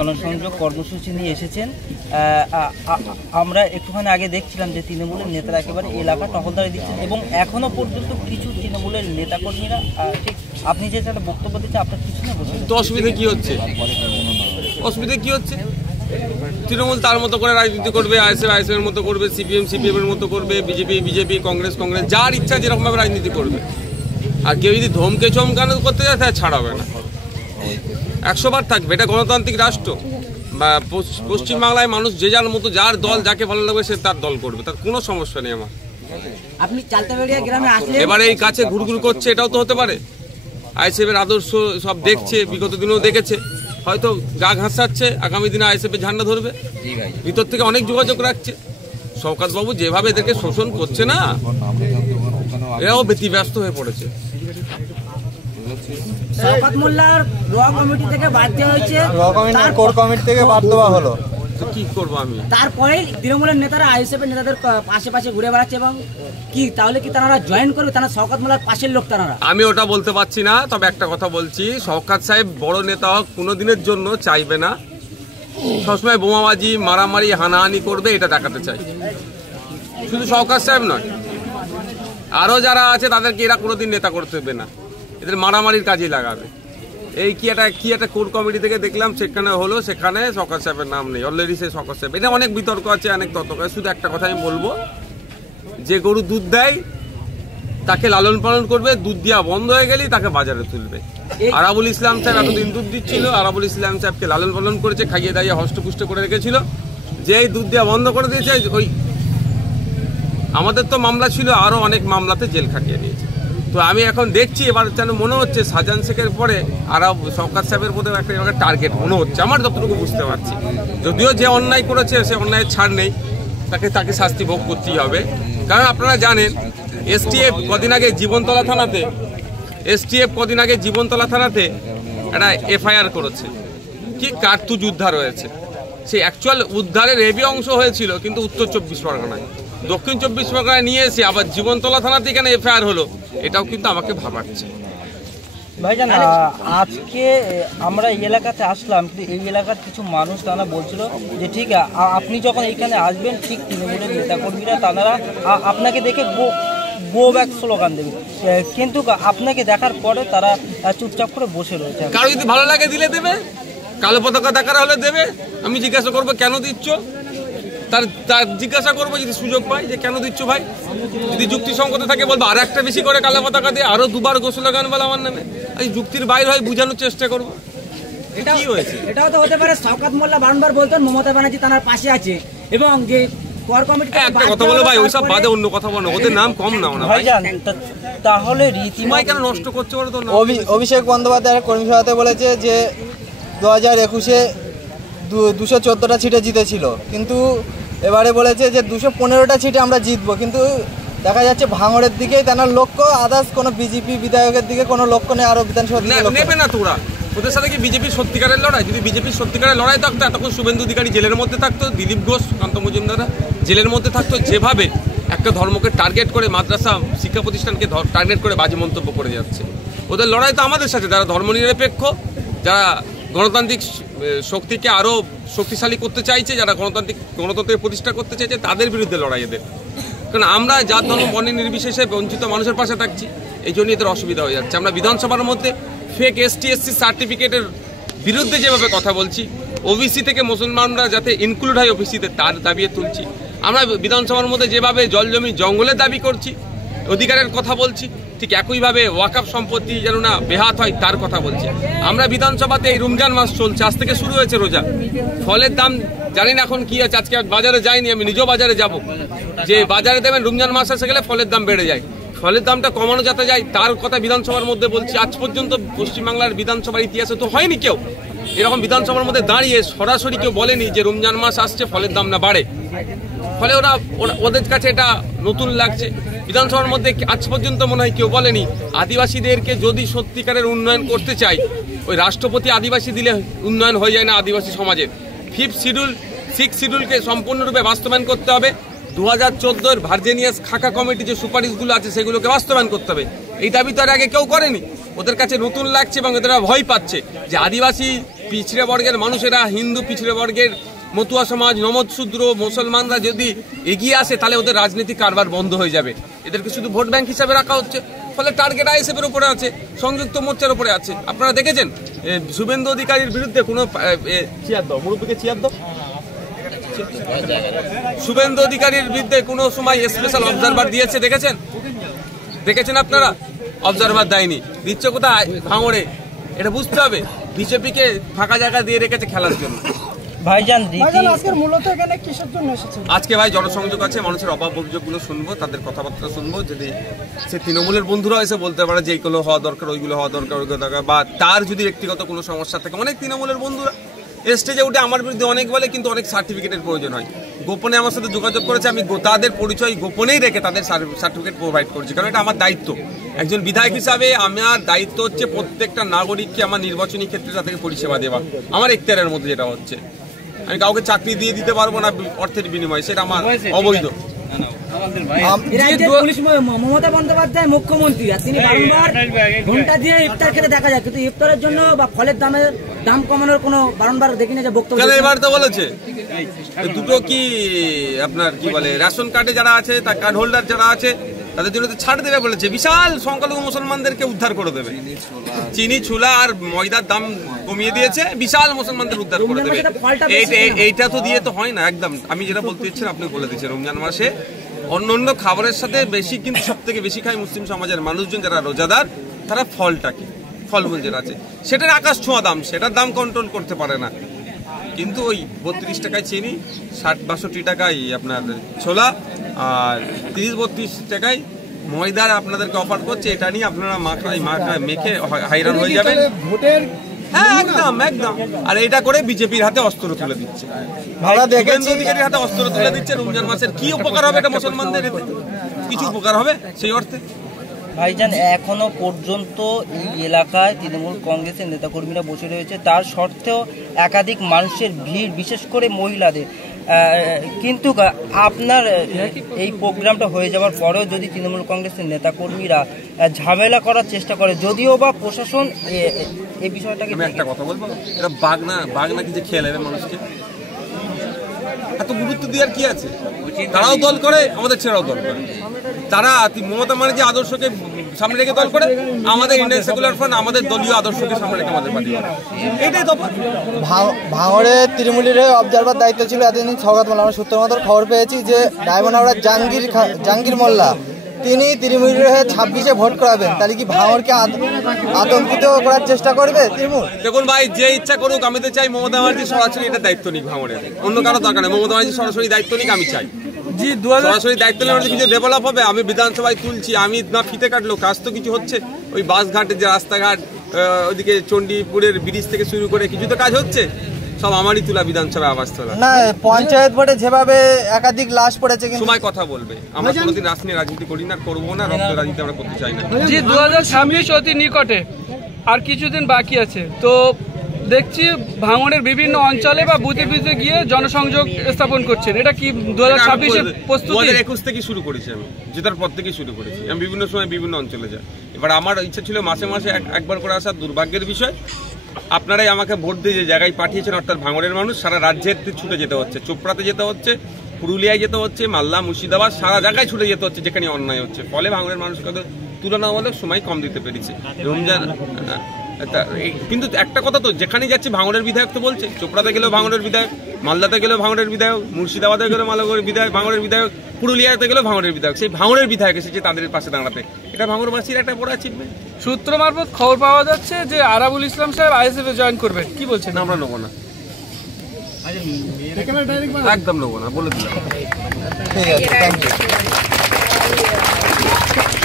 জনসংযোগ কর্মসূচি নিয়ে এসেছেন। আমরা একটুখানি আগে দেখছিলাম যে তৃণমূলের নেতারা একেবারে এলাকা টহলদারি দিচ্ছেন এবং এখনো পর্যন্ত কিছু তৃণমূলের নেতাকর্মীরা ঠিক আপনি যে একটা বক্তব্য দিচ্ছেন আপনার কিছু না বলছেন। তো অসুবিধা কি হচ্ছে? তৃণমূল তার মতো করে রাজনীতি করবে, আইএসএফ এর মতো করবে, সিপিএম এর মতো করবে, বিজেপি কংগ্রেস যার ইচ্ছা যেরকমভাবে রাজনীতি করবে। আর কেউ যদি ধমকে চমকানো করতে যায় তাহলে ছাড়াবে না, 100 বার থাকবে। এটা গণতান্ত্রিক রাষ্ট্র। পশ্চিমবাংলায় মানুষ যে যার মতো যার দল যাকে ভালো লাগবে সে তার দল করবে, তার কোনো সমস্যা নেই আমার। আপনি চালতাবেড়িয়া গ্রামে আসলে এবারে এই কাছে ঘুরঘুর করছে, এটাও তো হতে পারে। আইএসএফ এর আদর্শ সব দেখছে, বিগত দিনেও দেখেছে, হয়তো গা ঘাসাচ্ছে, আগামী দিনে আইএসএফ এর ঝান্ডা ধরবে। ভিতর থেকে অনেক যোগাযোগ রাখছে। শওকত বাবু যেভাবে এদেরকে শোষণ করছে না, এরাও ব্যতিব্যস্ত হয়ে পড়েছে। শওকত মোল্লার র কমিটি থেকে বাদ দেওয়া হয়েছে, কোর কমিটি থেকে বাদ দেওয়া হলো। কি করবো আমি? তারপরেই তৃণমূলের নেতারা আইএসএফ এর নেতাদের পাশে ঘুরে বেড়াচ্ছে এবং কি তাহলে কি তারা জয়েন করবে? তারা শওকত মোল্লার পাশের লোক তারা। আমি ওটা বলতে পারছি না, তবে একটা কথা বলছি, শওকত সাহেব বড় নেতা হোক কোনোদিনের জন্য চাইবে না সবসময় বোমাবাজি, মারামারি, হানাহানি করবে, এটা দেখাতে চাই। শুধু শওকত সাহেব নয়, আরো যারা আছে তাদেরকে এরা কোনোদিন নেতা করতে দেবে না, এদের মারামারির কাজেই লাগাবে। এই কি একটা কোর কমিটি থেকে দেখলাম সেখানে হলো, সেখানে শওকত সাহেবের নাম নেই, অলরেডি সে শওকত সাহেব। এটা অনেক বিতর্ক আছে, অনেক তর্ক আছে। শুধু একটা কথা আমি বলবো, যে গরু দুধ দেয় তাকে লালন পালন করবে, দুধ দেওয়া বন্ধ হয়ে গেলেই তাকে বাজারে তুলবে। আরাবুল ইসলাম সাহেব এতদিন দুধ দিচ্ছিল, আরাবুল ইসলাম সাহেবকে লালন পালন করেছে, খাইয়ে দাইয়ে হষ্টপুষ্ট করে রেখেছিল। যেই দুধ দেওয়া বন্ধ করে দিয়েছে, ওই আমাদের তো মামলা ছিল, আরো অনেক মামলাতে জেল খাটিয়ে দিয়েছে। তো আমি এখন দেখছি এবার যেন মনে হচ্ছে শাহজাহান শেখের পরে আরো শওকত সাহেবের মধ্যে একটা টার্গেট মনে হচ্ছে, আমার যতটুকু বুঝতে পারছি। যদিও যে অন্যায় করেছে সে অন্যায়ের ছাড় নেই, তাকে শাস্তি ভোগ করতেই হবে। কারণ আপনারা জানেন এসটিএফ কদিন আগে জীবনতলা থানাতে একটা এফআইআর করেছে, কি কার্তুজ উদ্ধার হয়েছে। সেই অ্যাকচুয়াল উদ্ধারের হেভি অংশ হয়েছিল কিন্তু উত্তর 24 পরগনায়, দক্ষিণ 24 পরগনায় নিয়ে এসে আবার জীবনতলা থানাতে কেন এফআইআর হলো, এটাও কিন্তু আমাকে ভাবাচ্ছে। ভাইজান, আজকে আমরা এই এলাকাতে আসলাম, কিন্তু এই এলাকার কিছু মানুষ তারা বলছিল যে ঠিক আপনি যখন এইখানে আসবেন ঠিক তৃণমূলের নেতাকর্মীরা তারা আপনাকে দেখে গো ব্যাক স্লোগান দেবে, কিন্তু আপনাকে দেখার পরে তারা চুপচাপ করে বসে রয়েছে। কারো যদি ভালো লাগে দিলে দেবে, কালো পতাকা দেখার হলে দেবে। আমি জিজ্ঞাসা করবো কেন দিচ্ছ, তার জিজ্ঞাসা করবো যদি সুযোগ পাই যে কেন দিচ্ছ ভাই। যদি যুক্তিসঙ্গত থাকে বলবো আর একটা বেশি করে কালো পতাকা দিয়ে আরো 2বার ঘোষণা বলে আমার নামে। এই যুক্তির বাইরে হয় বোঝানোর চেষ্টা করবো। কি হয়েছে? এটাও তো হতে পারে শওকত মোল্লা বারবার বলতেন মমতা ব্যানার্জি তার পাশে আছে এবং যে কোর কমিটি একটা কথা বলো ভাই, ওইসব বাদে অন্য কথা বলো, ওদের নাম কম নাও না ভাইজান। তাহলে রীতিময় কেন নষ্ট করছে বলো তো? অভিষেক বন্দ্যোপাধ্যায় কর্মী সভাতে বলেছে যে 2021-এ 214টা সিটে জিতেছিল, কিন্তু এবারে বলেছে যে 215টা সিটে আমরা জিতবো। কিন্তু দেখা যাচ্ছে ভাঙড়ের দিকেই তার লক্ষ্য, আদার্স কোনো বিজেপি বিধায়কের দিকে কোনো লক্ষ্য নেই। আরো বিধানসভা নেবে না তোরা, ওদের সাথে কি বিজেপির সত্যিকারের লড়াই? যদি বিজেপির সত্যিকারের লড়াই থাকতো এতক্ষণ শুভেন্দু অধিকারী জেলের মধ্যে থাকতো, দিলীপ ঘোষ, কান্ত মজুমদাররা জেলের মধ্যে থাকতো। যেভাবে একটা ধর্মকে টার্গেট করে, মাদ্রাসা শিক্ষা প্রতিষ্ঠানকে টার্গেট করে বাজে মন্তব্য করে যাচ্ছে, ওদের লড়াই তো আমাদের সাথে, যারা ধর্মনিরপেক্ষ, যারা গণতান্ত্রিক শক্তিকে আরো শক্তিশালী করতে চাইছে, যারা গণতন্ত্রের প্রতিষ্ঠা করতে চাইছে, তাদের বিরুদ্ধে লড়াই এদের। কারণ আমরা জাত ধর্ম বর্ণ নির্বিশেষে বঞ্চিত মানুষের পাশে থাকছি, এই জন্য এদের অসুবিধা হয়ে যাচ্ছে। আমরা বিধানসভার মধ্যে ফেক ST/SC সার্টিফিকেটের বিরুদ্ধে যেভাবে কথা বলছি, ওবিসি থেকে মুসলমানরা যাতে ইনক্লুড হয় ওবিসিতে, তার দাবি তুলছি। আমরা বিধানসভার মধ্যে যেভাবে জল জমি জঙ্গলের দাবি করছি, অধিকারের কথা বলছি, ঠিক একইভাবে ওয়াকফ সম্পত্তি যেন না বেহাত হয় তার কথা বলছি। আমরা বিধানসভাতে এই রমজান মাস চলছে, আজ থেকে শুরু হয়েছে রোজা, ফলের দাম জানি না এখন কি আছে। আজকে বাজারে যাইনি, আমি নিজেও বাজারে যাব, যে বাজারে দেবেন রমজান মাস এসে গেলে ফলের দাম বেড়ে যায়, ফলের দামটা কমানো যাতে যায় তার কথা বিধানসভার মধ্যে বলছি। আজ পর্যন্ত পশ্চিমবাংলার বিধানসভার ইতিহাসে তো হয়নি কেউ এরকম বিধানসভার মধ্যে দাঁড়িয়ে সরাসরি কেউ বলেনি যে রমজান মাস আসছে ফলের দাম না বাড়ে। ফলে ওদের কাছে এটা নতুন লাগছে। বিধানসভার মধ্যে আজ পর্যন্ত মনে হয় কেউ বলেনি আদিবাসীদেরকে যদি সত্যিকারের উন্নয়ন করতে চাই, ওই রাষ্ট্রপতি আদিবাসী দিলে উন্নয়ন হয়ে যায় না আদিবাসী সমাজের। 5th শিডিউল 6th শিডিউলকে সম্পূর্ণরূপে বাস্তবায়ন করতে হবে। 2014-এর ভার্জিনিয়াস খাকা কমিটি যে সুপারিশগুলো আছে সেগুলোকে বাস্তবায়ন করতে হবে। এই দাবি তো আর আগে কেউ করেনি। ওদের কাছে নতুন লাগছে এবং এরা ভয় পাচ্ছে যে আদিবাসী পিছড়ে বর্গের মানুষেরা, হিন্দু পিছড়ে বর্গের মতুয়া সমাজ, নমদ শূদ্র, মুসলমানরা যদি এগিয়ে আসে তাহলে ওদের রাজনৈতিক কারবার বন্ধ হয়ে যাবে। এদেরকে শুধু ভোট ব্যাংক হিসাবে রাখা হচ্ছে, ফলে টার্গেট আইএসএফ এর উপরে আছে, সংযুক্ত মোর্চার উপরে আছে। আপনারা দেখেছেন শুভেন্দু অধিকারীর বিরুদ্ধে কোনো শুভেন্দু অধিকারীর বিরুদ্ধে কোনো সময় স্পেশাল অবজারভার দিয়েছে দেখেছেন আপনারা? অবজারভার দেয়নি, দিচ্ছে কোথায়? ভাঙড়ে। এটা বুঝতে হবে, বিজেপিকে ফাঁকা জায়গা দিয়ে রেখেছে খেলার জন্য। ভাইজান আজকে ভাই জনসংযোগ আছে, মানুষের অভাব অভিযোগগুলো শুনবো, তাদের কথাবার্তা শুনবো। যদি সে তৃণমূলের বন্ধুরা এসে বলতে পারে যে এইগুলো হওয়া দরকার, ওইগুলো হওয়া দরকার, ওইগুলো দরকার, বা তার যদি ব্যক্তিগত কোনো সমস্যা থাকে, অনেক তৃণমূলের বন্ধুরা স্টেজে উঠে আমার বিরুদ্ধে অনেক বলে, কিন্তু অনেক সার্টিফিকেটের প্রয়োজন হয়। গোপনে আমার সাথে যোগাযোগ করেছে, আমি তাদের পরিচয় গোপনেই রেখে তাদের সার্টিফিকেট প্রোভাইড করছি, কারণ এটা আমার দায়িত্ব। একজন বিধায়ক হিসাবে আমার দায়িত্ব হচ্ছে প্রত্যেকটা নাগরিককে আমার নির্বাচনী ক্ষেত্রে তাদেরকে পরিষেবা দেওয়া। আমার এখতিয়ারের মধ্যে যেটা হচ্ছে, আমি কাউকে চাকরি দিয়ে দিতে পারবো না অর্থের বিনিময়ে, সেটা আমার অবৈধ। মমতা বন্দ্যোপাধ্যায় মুখ্যমন্ত্রী, আর তিনি বারংবার ঘন্টা দিয়ে ইফতার খেতে দেখা যায়, কিন্তু ইফতারের জন্য বা ফলের দাম কমানোর কোনো বারংবার দেখি না যে বক্তব্য। এবার তো বলেছে দুটো কি আপনার কি বলে, রেশন কার্ডে যারা আছে, তার কার্ড হোল্ডার যারা আছে তাদের জন্য তো ছাড় দেবে বলেছে, বিশাল সংখ্যালঘু মুসলমানদেরকে উদ্ধার করে দেবে। চিনি, ছোলা আর ময়দার দাম কমিয়ে দিয়েছে, বিশাল মুসলমানদের উদ্ধার করে দেবে। এইটা তো দিয়ে তো হয় না একদম। আমি যেটা বলতে চাচ্ছেন আপনি বলে দিচ্ছেন, রমজান মাসে অন্য খাবারের সাথে বেশি, কিন্তু সব থেকে বেশি খায় মুসলিম সমাজের মানুষজন যারা রোজাদার, তারা ফলটাকে, ফলমূল যেটা আছে সেটার আকাশ ছোঁয়া দাম, সেটার দাম কন্ট্রোল করতে পারে না। কিন্তু ওই 32 টাকায় চিনি, 60-62 টাকায় আপনার ছোলা, আর 30-32 টাকায় ময়দার আপনাদেরকে অফার করছে। এটা নিয়ে আপনারা মেখে হাইরান হয়ে যাবেন। হ্যাঁ, একদম একদম। আর এটা করে বিজেপির হাতে অস্ত্র তুলে দিচ্ছে, শুভেন্দু অধিকারীর হাতে অস্ত্র তুলে দিচ্ছে। রমজান মাসের কি উপকার হবে এটা মুসলমানদের? কিছু উপকার হবে সেই অর্থে? ভাইজান, এখনো পর্যন্ত এই এলাকায় তৃণমূল কংগ্রেসের নেতাকর্মীরা বসে রয়েছে, তার সত্ত্বেও একাধিক মানুষের ভিড়, বিশেষ করে মহিলাদের। কিন্তু আপনার এই প্রোগ্রামটা হয়ে যাওয়ার পরেও যদি তৃণমূল কংগ্রেসের নেতাকর্মীরা ঝামেলা করার চেষ্টা করে, যদিও বা প্রশাসন এই বিষয়টাকে, আমি একটা কথা বলবো, এটা বাঘ নাকি যে খেয়ে নেবে মানুষকে, এত গুরুত্ব দেওয়ার কি আছে? তারাও দল করে, আমাদের ছেড়াও দল করে। তারা মমতা ব্যানার্জি আদর্শকে সামনে রেখে দল করে, আমাদের ইন্ডিয়ান সেকুলার ফ্রন্ট আমাদের দলীয় আদর্শকে সামনে রেখে আমাদের পার্টি করে। এইটাই তফাৎ। ভাঙড়ে তৃণমূলের অবজারভার দায়িত্ব ছিল এতদিন সওগাত মোল্লা। আমরা সূত্র মতো খবর পেয়েছি যে ডায়মন্ড হাওড়ার জাহাঙ্গীর মোল্লা তিনি তৃণমূলের হয়ে 26-এ ভোট করাবেন। তাহলে কি ভাঙড়কে আতঙ্কিত করার চেষ্টা করবে তৃণমূল? দেখুন ভাই, যে ইচ্ছা করুক, আমি তো চাই মমতা ব্যানার্জি সরাসরি এটা দায়িত্ব নিক ভাঙড়ের, অন্য কারো দরকার নেই। মমতা ব্যানার্জি সরাসরি দায়িত্ব নিক, আমি চাই। সরাসরি দায়িত্ব নিলে কিছু ডেভেলপ হবে। আমি বিধানসভায় তুলছি, আমি না ফিতে কাটলো, কাজ তো কিছু হচ্ছে। ওই বাসঘাটের যে রাস্তাঘাট, ওইদিকে চণ্ডীপুরের ব্রিজ থেকে শুরু করে কিছু তো কাজ হচ্ছে, সব আমারই তোলা বিধানসভায় আবাস তোলা। না, পঞ্চায়েত ভোটে যেভাবে একাধিক লাশ পড়েছে, সময় কথা বলবে। আমরা কোনোদিন রাজনীতি করি না, করবো না, রক্ত রাজনীতি আমরা করতে চাই না। 2026 অতি নিকটে, আর কিছুদিন বাকি আছে। তো দেখছি ভাঙড়ের বিভিন্ন অঞ্চলে বা বুথে বুথে গিয়ে জনসংযোগ স্থাপন করছেন, এটা কি 2026-এর প্রস্তুতি? 2021 থেকে শুরু করেছি আমি, জেতার পর থেকে শুরু করেছি। আমি বিভিন্ন সময় বিভিন্ন অঞ্চলে যাই। এবার আমার ইচ্ছা ছিল মাসে মাসে একবার করে আসার। দুর্ভাগ্যের বিষয়, আপনারাই আমাকে ভোট দিয়ে যে জায়গায় পাঠিয়েছেন, অর্থাৎ ভাঙড়ের মানুষ, সারা রাজ্যের ছুটে যেতে হচ্ছে। চোপড়াতে যেতে হচ্ছে, পুরুলিয়ায় যেতে হচ্ছে, মালদা, মুর্শিদাবাদ, সারা জায়গায় ছুটে যেতে হচ্ছে যেখানে অন্যায় হচ্ছে। ফলে ভাঙড়ের মানুষকে তুলনামূলক সময় কম দিতে পেরেছি। রমজান কিন্তু একটা কথা তো, যেখানে যাচ্ছে ভাঙড়ের বিধায়ক তো বলছে, চোপড়াতে গেলেও ভাঙড়ের বিধায়ক, মালদাতে গেলেও ভাঙড়ের বিধায়ক, মুর্শিদাবাদে গেলেও ভাঙড়ের বিধায়ক, পুরুলিয়াতে গেলেও ভাঙড়ের বিধায়ক। সেই ভাঙড়ের বিধায়ক এসেছে তাদের পাশে দাঁড়াতে, এটা ভাঙড়বাসীর একটা বড় অ্যাচিভমেন্ট। সূত্র মারফত খবর পাওয়া যাচ্ছে যে আরাবুল ইসলাম সাহেব আইএসএফ এ জয়েন করবেন, কি বলছেন? আমরা নেবো না, একদম নেবো না, বলে দিলাম। ঠিক আছে, থ্যাংক ইউ।